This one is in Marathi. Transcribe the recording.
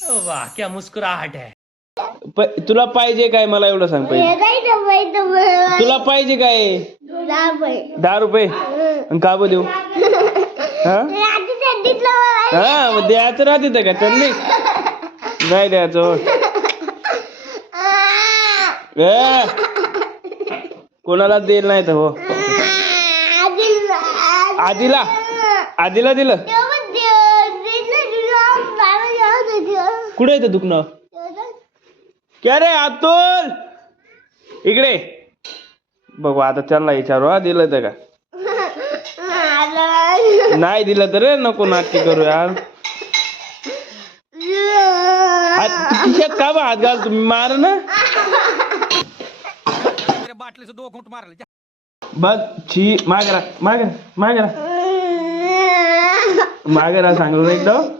वाह क्या मुस्कुराहट है. तुला पाहिजे काय मला एवढं सांग पाहिजे तुला पाहिजे काय 10 रुपये का बं देऊ हा मग द्यायचं राहते का त्यांनी नाही द्यायचं कोणाला देईल नाही तर हो आधीला आधीला दिलं कुठे येतं दुखणं क्या रे अतुल इकडे बघू आता त्यांना विचारू हा दिलं तर का नाही दिलं तर नको नाटकी करू यार खिशात का बा हात घाल तुम्ही मार ना बघ छी मागरा मागरा मागरा मागरा सांगलो एकदम